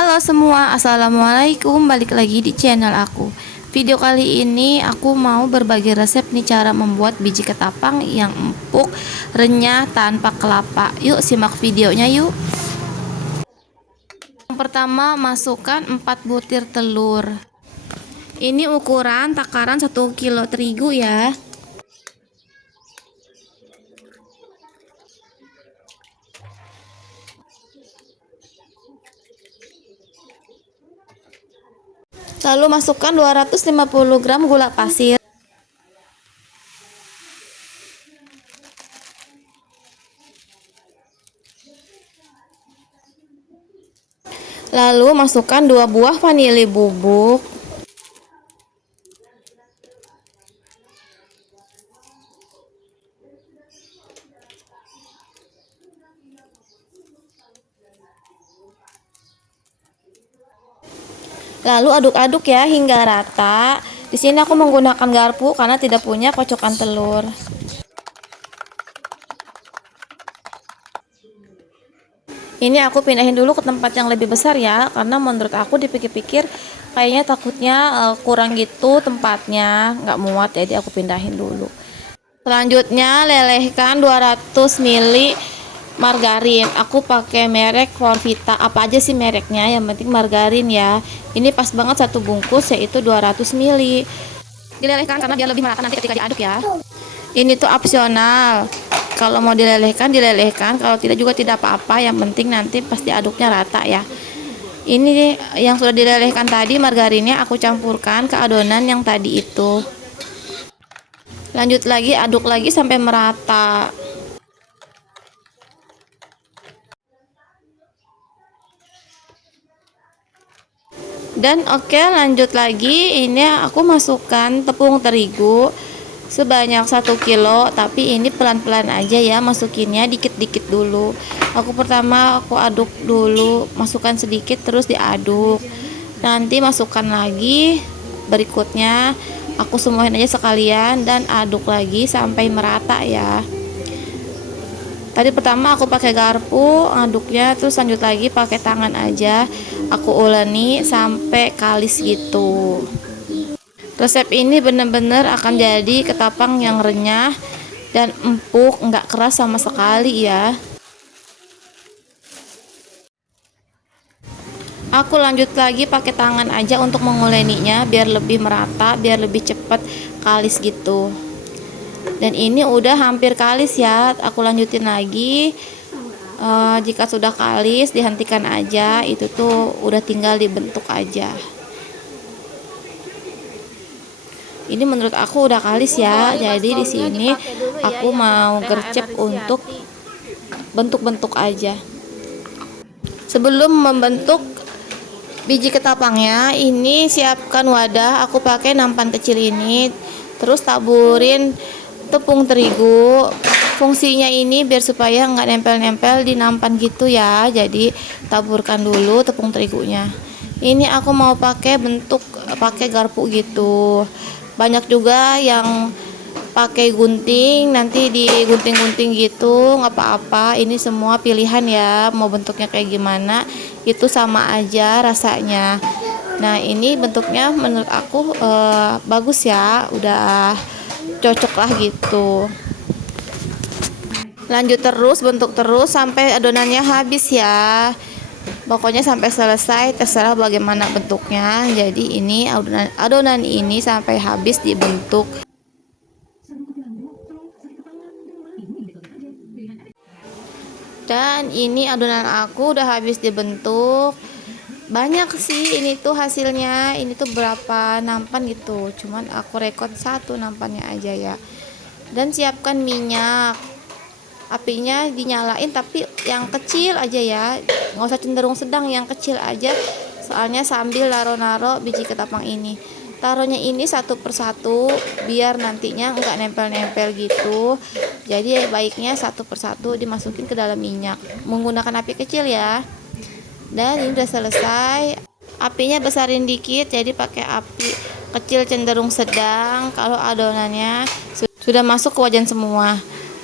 Halo semua, assalamualaikum. Balik lagi di channel aku. Video kali ini aku mau berbagi resep nih cara membuat biji ketapang yang empuk, renyah tanpa kelapa. Yuk simak videonya yuk. Yang pertama masukkan 4 butir telur. Ini ukuran takaran 1 kilo terigu ya. Lalu masukkan 250 gram gula pasir. Lalu masukkan 2 buah vanili bubuk. Lalu aduk-aduk ya hingga rata. Di sini aku menggunakan garpu karena tidak punya kocokan telur. Ini aku pindahin dulu ke tempat yang lebih besar ya, karena menurut aku dipikir-pikir kayaknya takutnya kurang gitu tempatnya, nggak muat, jadi aku pindahin dulu. Selanjutnya lelehkan 200 ml margarin. Aku pakai merek Forvita, apa aja sih mereknya, yang penting margarin ya. Ini pas banget satu bungkus yaitu 200 ml. Dilelehkan karena biar lebih merata nanti ketika diaduk ya. Ini tuh opsional. Kalau mau dilelehkan, kalau tidak juga tidak apa-apa, yang penting nanti pas diaduknya rata ya. Ini yang sudah dilelehkan tadi margarinnya aku campurkan ke adonan yang tadi itu. Lanjut lagi, aduk lagi sampai merata. Dan oke, lanjut lagi. Ini aku masukkan tepung terigu sebanyak 1 kilo, tapi ini pelan-pelan aja ya, masukinnya dikit-dikit dulu. Aku aduk dulu, masukkan sedikit terus diaduk. Nanti masukkan lagi berikutnya, aku semuain aja sekalian dan aduk lagi sampai merata ya. Tadi pertama aku pakai garpu aduknya, terus lanjut lagi pakai tangan aja. Aku uleni sampai kalis gitu. Resep ini benar-benar akan jadi ketapang yang renyah dan empuk, nggak keras sama sekali ya. Aku lanjut lagi pakai tangan aja untuk menguleninya biar lebih merata, biar lebih cepat kalis gitu. Dan ini udah hampir kalis ya. Aku lanjutin lagi. Jika sudah kalis dihentikan aja, itu tuh udah tinggal dibentuk aja. Ini menurut aku udah kalis ya. Jadi di sini aku mau gercep untuk bentuk-bentuk aja. Sebelum membentuk biji ketapangnya, ini siapkan wadah. Aku pakai nampan kecil ini. Terus taburin tepung terigu. Fungsinya ini biar supaya nggak nempel-nempel di nampan gitu ya. Jadi taburkan dulu tepung terigunya. Ini aku mau pakai garpu gitu. Banyak juga yang pakai gunting, nanti digunting-gunting gitu, nggak apa-apa. Ini semua pilihan ya, mau bentuknya kayak gimana itu sama aja rasanya. Nah ini bentuknya menurut aku bagus ya, udah cocok lah gitu. Lanjut terus, bentuk terus sampai adonannya habis ya. Pokoknya sampai selesai, terserah bagaimana bentuknya. Jadi ini adonan ini sampai habis dibentuk. Dan ini adonan aku udah habis dibentuk. Banyak sih ini tuh hasilnya. Ini tuh berapa nampan gitu. Cuman aku rekod 1 nampannya aja ya. Dan siapkan minyak. Apinya dinyalain tapi yang kecil aja ya, nggak usah cenderung sedang, yang kecil aja, soalnya sambil naro-naro biji ketapang ini, taruhnya ini satu persatu biar nantinya nggak nempel-nempel gitu. Jadi baiknya satu persatu dimasukin ke dalam minyak menggunakan api kecil ya. Dan ini udah selesai, apinya besarin dikit, jadi pakai api kecil cenderung sedang kalau adonannya sudah masuk ke wajan semua.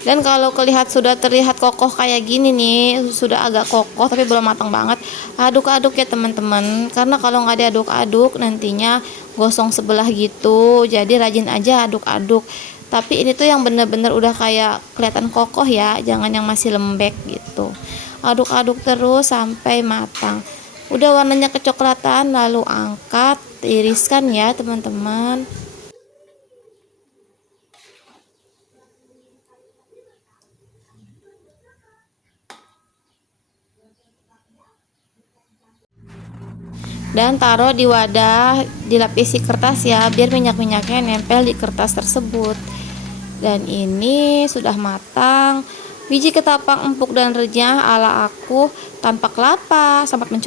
Dan kalau sudah terlihat kokoh kayak gini nih, sudah agak kokoh tapi belum matang banget, aduk-aduk ya teman-teman. Karena kalau nggak diaduk-aduk nantinya gosong sebelah gitu. Jadi rajin aja aduk-aduk. Tapi ini tuh yang bener-bener udah kayak kelihatan kokoh ya, jangan yang masih lembek gitu. Aduk-aduk terus sampai matang. Udah warnanya kecoklatan, lalu angkat, tiriskan ya teman-teman. Dan taruh di wadah, dilapisi kertas ya, biar minyak-minyaknya nempel di kertas tersebut. Dan ini sudah matang. Biji ketapang empuk dan renyah ala aku tanpa kelapa. Selamat mencoba.